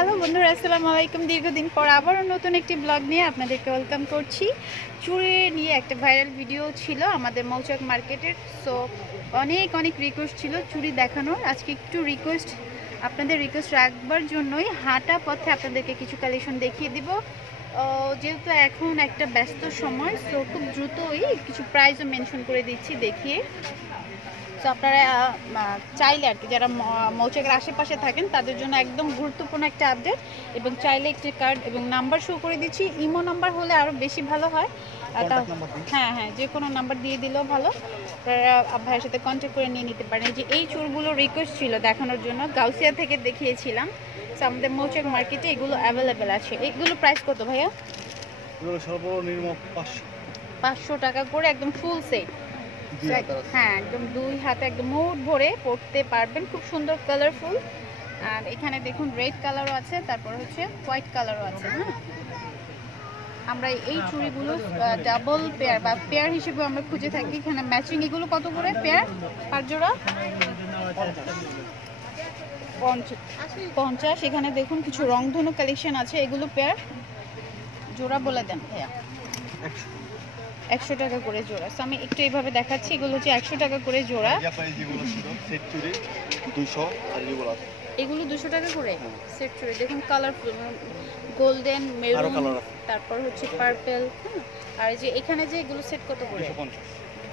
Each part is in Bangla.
হ্যালো বন্ধুরা, আসসালামু আলাইকুম। দীর্ঘদিন পর আবারও নতুন একটি ব্লগ নিয়ে আপনাদেরকে ওয়েলকাম করছি। চুড়ি নিয়ে একটা ভাইরাল ভিডিও ছিল আমাদের মৌচাক মার্কেটের। সো অনেক অনেক রিকোয়েস্ট ছিল চুড়ি দেখানোর। আজকে একটু আপনাদের রিকোয়েস্ট রাখবার জন্যই হাঁটা পথে আপনাদেরকে কিছু কালেকশন দেখিয়ে দিব। যেহেতু এখন একটা ব্যস্ত সময়, সো খুব দ্রুতই কিছু প্রাইসও মেনশন করে দিচ্ছি দেখিয়ে। তো আপনারা চাইলে আর কি যারা মৌচাকের আশেপাশে থাকেন তাদের জন্য একদম গুরুত্বপূর্ণ একটা আপডেট, এবং চাইলে একটি কার্ড এবং নাম্বার শো করে দিচ্ছি। ইমো নাম্বার হলে আরও বেশি ভালো হয়। হ্যাঁ হ্যাঁ, যে কোনো নাম্বার দিয়ে দিলেও ভালো। আপনারা ভাইয়ের সাথে কন্ট্যাক্ট করে নিয়ে নিতে পারেন। যে এই চুলগুলো রিকোয়েস্ট ছিল দেখানোর জন্য, গাউসিয়া থেকে দেখিয়েছিলাম। তো আমাদের মৌচাক মার্কেটে এগুলো অ্যাভেলেবেল আছে। এগুলো প্রাইস কত ভাইয়া? সর্বনিম্ন 500 টাকা করে, একদম ফুল সেট। হ্যাঁ, একদম 2 হাতে একদম মুড ভরে পরতে পারবেন, খুব সুন্দর কালারফুল। আর এখানে দেখুন রেড কালারও আছে, তারপর হচ্ছে হোয়াইট কালারও আছে। হ্যাঁ, আমরা এই চুড়িগুলো ডাবল পেয়ার বা পেয়ার হিসেবে আমরা খুঁজে থাকি। এখানে ম্যাচিং এগুলো কত করে পেয়ার? 5 জোড়া 50। এখানে দেখুন কিছু রংধনু কালেকশন আছে, এগুলো পেয়ার জোড়া বলে দেন ভাইয়া। 100 টাকা করে জোড়া। সো আমি একটু এইভাবে দেখাচ্ছি। এগুলো হচ্ছে 100 টাকা করে জোড়া। এগুলো 200 টাকা করে সেট চুড়ি। দেখুন কালারফুল, গোল্ডেন, মেরুন, তারপর হচ্ছে পার্পল। আর যে এখানে যে এগুলো সেট কত করে?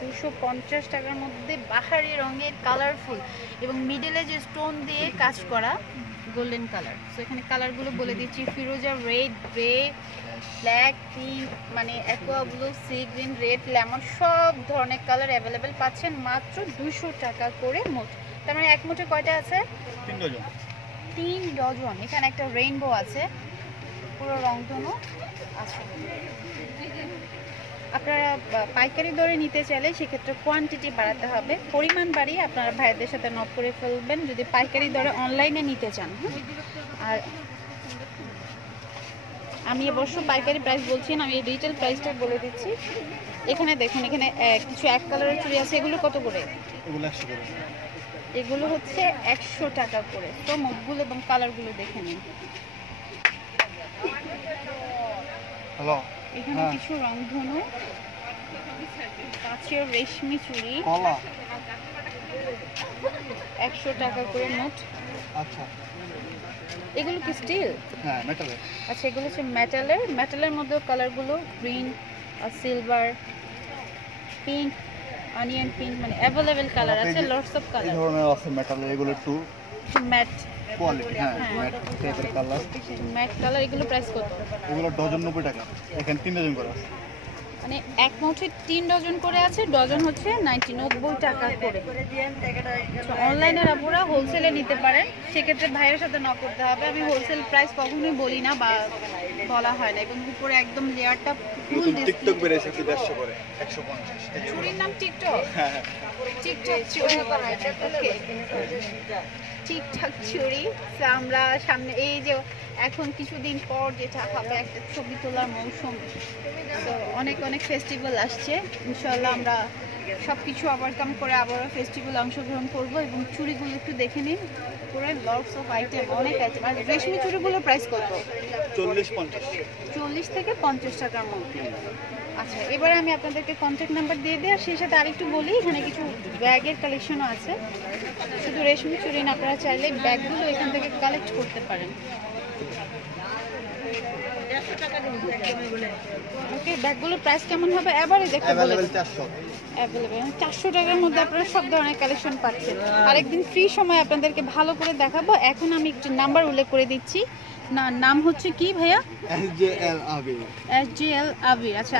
250 টাকার মধ্যে বাহারি রঙের কালারফুল, এবং মিডলে যে স্টোন দিয়ে কাজ করা গোল্ডেন কালার। সো এখানে কালারগুলো বলে দিচ্ছি: ফিরোজা, রেড, গ্রে, ব্ল্যাক, পিঙ্ক, মানে aqua blue, sea green, red, lemon, সব ধরনের কালার অ্যাভেলেবেল পাচ্ছেন মাত্র 200 টাকা করে মোট। তার মানে এক মুঠে কয়টা আছে? 3 ডজন। এখানে একটা রেইনবো আছে, পুরো রংধনু আছে। আপনারা পাইকারি দরে নিতে চাইলে সেক্ষেত্রে কোয়ান্টিটি বাড়াতে হবে, পরিমাণ বাড়িয়ে আপনারা ভাইদের সাথে নক করে ফেলবেন যদি পাইকারি দরে অনলাইনে নিতে চান। আর আমি অবশ্য পাইকারি প্রাইস বলছি না, আমি রিটেল প্রাইসটা বলে দিচ্ছি। এখানে দেখুন, এখানে কিছু এক কালারের চুড়ি আছে। এগুলো কত করে? এগুলো হচ্ছে 100 টাকা করে। তো মুখগুলো এবং কালারগুলো দেখে নিন। এখানে কিছু রংধনু, কাচের রেশমি চুড়ি 100 টাকা করে মোট। আচ্ছা, এগুলো কি স্টিল? হ্যাঁ, মেটালের। আচ্ছা, এগুলো হচ্ছে মেটালের মধ্যে কালারগুলো green, silver, pink, onion pink, মানে অ্যাভেলেবেল কালার আছে, লটস অফ কালার। এই ধরনের আছে মেটালের, এগুলো একটু ম্যাট কোয়ালিটি। হ্যাঁ, ম্যাট টাইপের কালার। Matte colour. এগুলো প্রাইস কত? এগুলো ডজন 90 টাকা। এখানে 3 ডজন করে আছে, মানে এক মুঠে 3 ডজন করে আছে। ডজন হচ্ছে 90 টাকা করে। অনলাইনের আপনারা হোলসেলে নিতে পারেন, সেক্ষেত্রে ভাইয়ের সাথে নক করতে হবে। আমি হোলসেল প্রাইস কখনোই বলি না বা বলা হয় না। এবং উপরে একদম লেয়ারটা ফুল টিকটক বেরেছে 150 করে 150। চুড়ির নাম টিকটক? হ্যাঁ, টিকটক চুড়ি। ওকে, টিকটক চুড়ি। আমরা সামনে এই যে এখন কিছুদিন পর যেটা হবে একটা ছবি তোলার মৌসুম, তো অনেক অনেক ফেস্টিভ্যাল আসছে। ইনশাল্লাহ আমরা সব কিছু ওভারকাম করে আবারও ফেস্টিভ্যালে অংশগ্রহণ করবো। এবং চুড়িগুলো একটু দেখে নিন, পুরো লটস অফ আইটেম, অনেক আইটেম। আর রেশমি চুড়িগুলোর প্রাইস কত? 40 থেকে 50 টাকার মধ্যে। আচ্ছা, এবারে আমি আপনাদেরকে কন্ট্যাক্ট নাম্বার দিয়ে দিই। আর সেই সাথে আরেকটু বলি, এখানে কিছু ব্যাগের কালেকশনও আছে। শুধু রেশমি চুড়ি না, আপনারা চাইলে ব্যাগগুলো এখান থেকে কালেক্ট করতে পারেন। ওকে, ব্যাগগুলোর প্রাইস কেমন হবে এবারে দেখতে বলেন। 400 টাকার মধ্যে আপনারা সব ধরনের কালেকশন পাচ্ছেন। আরেকদিন ফ্রি সময় আপনাদেরকে ভালো করে দেখাবো। এখন আমি একটু নাম্বার উল্লেখ করে দিচ্ছি। নাম হচ্ছে কি ভাইয়া? SJL আবির। SJL আবির। আচ্ছা,